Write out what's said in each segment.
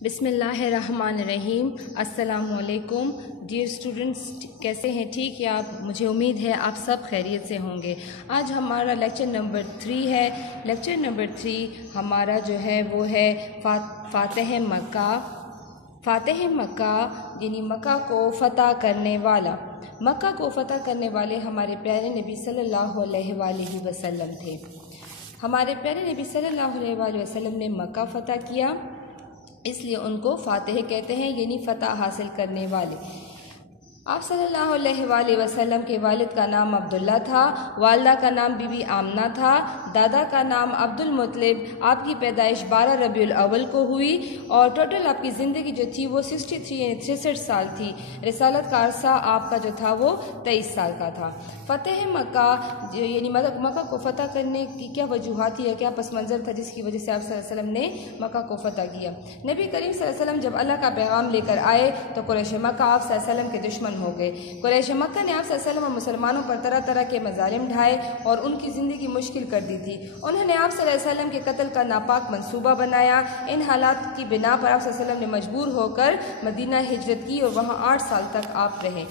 بسم اللہ الرحمن الرحیم۔ السلام علیکم ڈیئر اسٹوڈنٹس، کیسے ہیں؟ ٹھیک ہے آپ؟ مجھے امید ہے آپ سب خیریت سے ہوں گے۔ آج ہمارا لیکچر نمبر 3 ہے۔ لیکچر نمبر 3 ہمارا جو ہے وہ ہے فاتح مکہ۔ فاتح مکہ یعنی مکہ کو فتح کرنے والا۔ مکہ کو فتح کرنے والے ہمارے پیارے نبی صلی اللہ علیہ وآلہ وسلم تھے۔ ہمارے پیارے نبی صلی اللہ علیہ وآلہ وسلم نے مکہ فتح کیا، اس لیے ان کو فاتح کہتے ہیں، یعنی فتح حاصل کرنے والے۔ آپ صلی اللہ علیہ وآلہ وسلم کے والد کا نام عبداللہ تھا، والدہ کا نام بی بی آمنہ تھا، دادا کا نام عبد المطلب۔ آپ کی پیدائش 12 ربیع الاول کو ہوئی اور ٹوٹل آپ کی زندگی جو تھی وہ 63 یعنی 63 سال تھی۔ رسالت کا عرصہ آپ کا جو تھا وہ 23 سال کا تھا۔ فتح مکہ یعنی مکہ کو فتح کرنے کی کیا وجوہات تھی یا کیا پس منظر تھا جس کی وجہ سے آپ صلی اللہ علیہ وسلم نے مکہ کو فتح کیا؟ نبی کریم صلی اللہ علیہ وسلم جب اللہ کا پیغام لے کر آئے تو قریش مکہ آپ صلی اللہ علیہ وسلم کے دشمن ہو گئے۔ قریش مکہ نے آپ صلی اللہ علیہ وسلم اور مسلمانوں پر طرح طرح کے مظالم ڈھائے اور ان کی زندگی مشکل کر دی تھی۔ انہوں نے آپ صلی اللہ علیہ وسلم کے قتل کا ناپاک منصوبہ بنایا۔ ان حالات کی بنا پر آپ صلی اللہ علیہ وسلم نے مجبور ہو کر مدینہ ہجرت کی اور وہاں 8 سال تک آپ رہے۔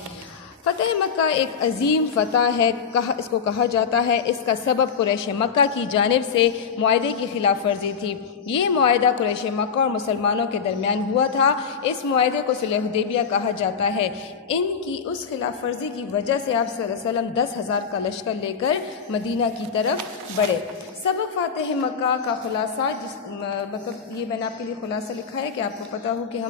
فتح مکہ ایک عظیم فتح ہے، اس کو کہا جاتا ہے۔ اس کا سبب قریش مکہ کی جانب سے معاہدے کی خلاف ورزی تھی۔ یہ معاہدہ قریش مکہ اور مسلمانوں کے درمیان ہوا تھا۔ اس معاہدے کو صلح حدیبیہ کہا جاتا ہے۔ ان کی اس خلاف ورزی کی وجہ سے آپ صلی اللہ علیہ وسلم 10,000 کا لشکر لے کر مدینہ کی طرف بڑھے۔ سبق فاتح مکہ کا خلاصہ مطلب یہ میں نے آپ کے لیے خلاصہ لکھا ہے کہ آپ کو پتہ ہو کہ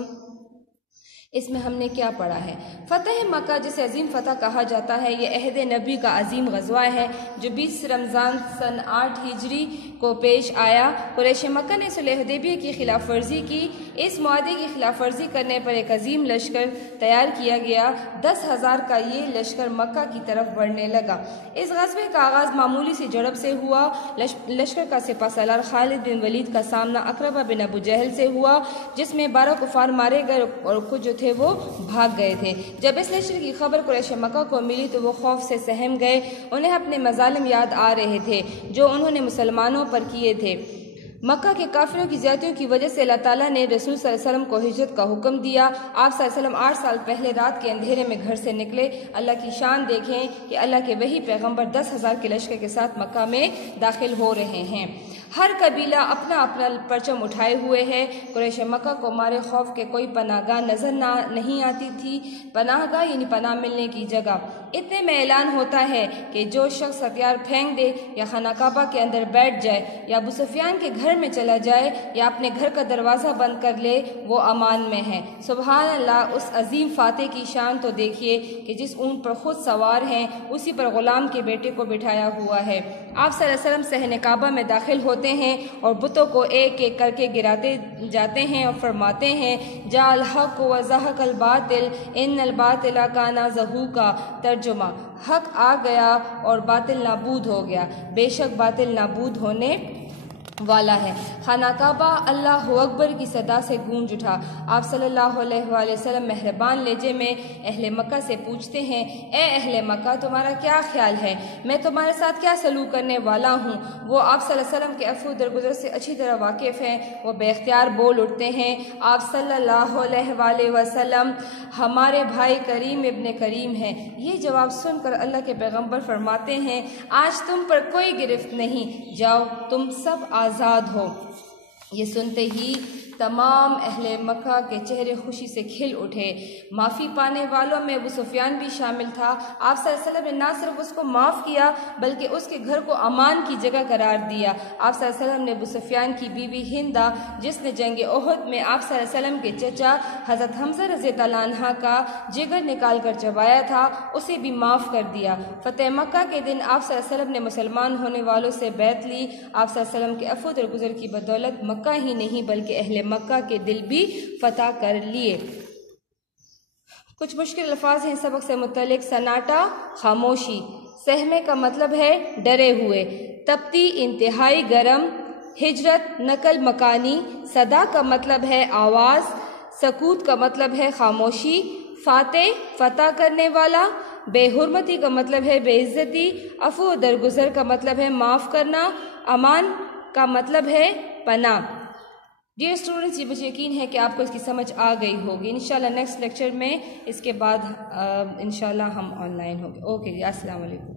اس میں ہم نے کیا پڑھا ہے۔ فتح مکہ جسے عظیم فتح کہا جاتا ہے، یہ عہد نبی کا عظیم غزوہ ہے جو 20 رمضان سن 8 ہجری کو پیش آیا۔ قریش مکہ نے صلح حدیبیہ کی خلاف ورزی کی۔ اس معاہدے کی خلاف ورزی کرنے پر ایک عظیم لشکر تیار کیا گیا۔ 10,000 کا یہ لشکر مکہ کی طرف بڑھنے لگا۔ اس غزوے کا آغاز معمولی سی جھڑپ سے ہوا۔ لشکر کا سپہ سالار خالد بن ولید کا سامنا اقربہ بن ابو جہل سے ہوا، جس میں 12 کفار مارے گئے اور کچھ جو تھے وہ بھاگ گئے تھے۔ جب اس لشکر کی خبر قریش مکہ کو ملی تو وہ خوف سے سہم گئے۔ انہیں اپنے مظالم یاد آ رہے تھے جو انہوں نے مسلمانوں پر کیے تھے۔ مکہ کے کافروں کی زیادتیوں کی وجہ سے اللہ تعالیٰ نے رسول صلی اللہ علیہ وسلم کو ہجرت کا حکم دیا۔ آپ صلی اللہ علیہ وسلم 8 سال پہلے رات کے اندھیرے میں گھر سے نکلے۔ اللہ کی شان دیکھیں کہ اللہ کے وہی پیغمبر 10,000 کے لشکر کے ساتھ مکہ میں داخل ہو رہے ہیں۔ ہر قبیلہ اپنا اپنا پرچم اٹھائے ہوئے ہے۔ قریش مکہ کو مارے خوف کے کوئی پناہ گاہ نظر نہیں آتی تھی۔ پناہ گاہ یعنی پناہ ملنے کی جگہ۔ اتنے میں اعلان ہوتا ہے کہ جو شخص ہتھیار پھینک دے یا خانہ کعبہ کے اندر بیٹھ جائے یا ابو سفیان کے گھر میں چلا جائے یا اپنے گھر کا دروازہ بند کر لے وہ امان میں ہے۔ سبحان اللہ! اس عظیم فاتح کی شان تو دیکھیے کہ جس اونٹ پر خود سوار ہیں اسی پر غلام کے بیٹے کو بٹھایا ہوا ہے۔ آپ صلی اللہ علیہ وسلم صحن کعبہ میں داخل ہوتے ہیں اور بتوں کو ایک ایک کر کے گراتے جاتے ہیں اور فرماتے ہیں جاء الحق وزهق الباطل ان الباطل کان زہوقا۔ ترجمہ: حق آ گیا اور باطل نابود ہو گیا، بے شک باطل نابود ہونے والا ہے۔ خانہ کعبہ اللہ اکبر کی صدا سے گونج اٹھا۔ آپ صلی اللہ علیہ وآلہ وسلم مہربان لہجے میں اہل مکہ سے پوچھتے ہیں، اے اہل مکہ تمہارا کیا خیال ہے؟ میں تمہارے ساتھ کیا سلوک کرنے والا ہوں؟ وہ آپ صلی اللہ علیہ وسلم کے عفو درگزر سے اچھی طرح واقف ہیں۔ وہ بے اختیار بول اٹھتے ہیں، آپ صلی اللہ علیہ وآلہ وسلم ہمارے بھائی کریم ابن کریم ہیں۔ یہ جواب سن کر اللہ کے پیغمبر فرماتے ہیں، آج تم پر کوئی گرفت نہیں، جاؤ تم سب آزاد ہو۔ یہ سنتے ہی تمام اہل مکہ کے چہرے خوشی سے کھل اٹھے۔ معافی پانے والوں میں ابو سفیان بھی شامل تھا۔ آپ صلی اللہ علیہ وسلم نے نہ صرف اس کو معاف کیا بلکہ اس کے گھر کو امان کی جگہ قرار دیا۔ آپ صلی اللہ علیہ وسلم نے ابو سفیان کی بیوی ہندہ جس نے جنگ احد میں آپ صلی اللہ علیہ وسلم کے چچا حضرت حمزہ رضی اللہ عنہ کا جگر نکال کر چبایا تھا، اسے بھی معاف کر دیا۔ فتح مکہ کے دن آپ صلی اللہ علیہ وسلم نے مسلمان ہونے والوں سے بیعت لی۔ آپ صلی اللہ علیہ وسلم کے عفو درگزر کی بدولت مکہ ہی نہیں بلکہ اہل مکہ کے دل بھی فتح کر لیے۔ کچھ مشکل الفاظ ہیں سبق سے متعلق۔ سناٹا، خاموشی۔ سہمے کا مطلب ہے ڈرے ہوئے۔ تپتی، انتہائی گرم۔ ہجرت، نقل مکانی۔ صدا کا مطلب ہے آواز۔ سکوت کا مطلب ہے خاموشی۔ فاتح، فتح کرنے والا۔ بے حرمتی کا مطلب ہے بے عزتی۔ عفو درگزر کا مطلب ہے معاف کرنا۔ امان کا مطلب ہے پناہ۔ ڈیئر اسٹوڈنٹس، یہ مجھے یقین ہے کہ آپ کو اس کی سمجھ آ گئی ہوگی. انشاءاللہ نیکسٹ لیکچر میں اس کے بعد انشاءاللہ ہم آن لائن ہوں گے. اوکے جی، السلام علیکم.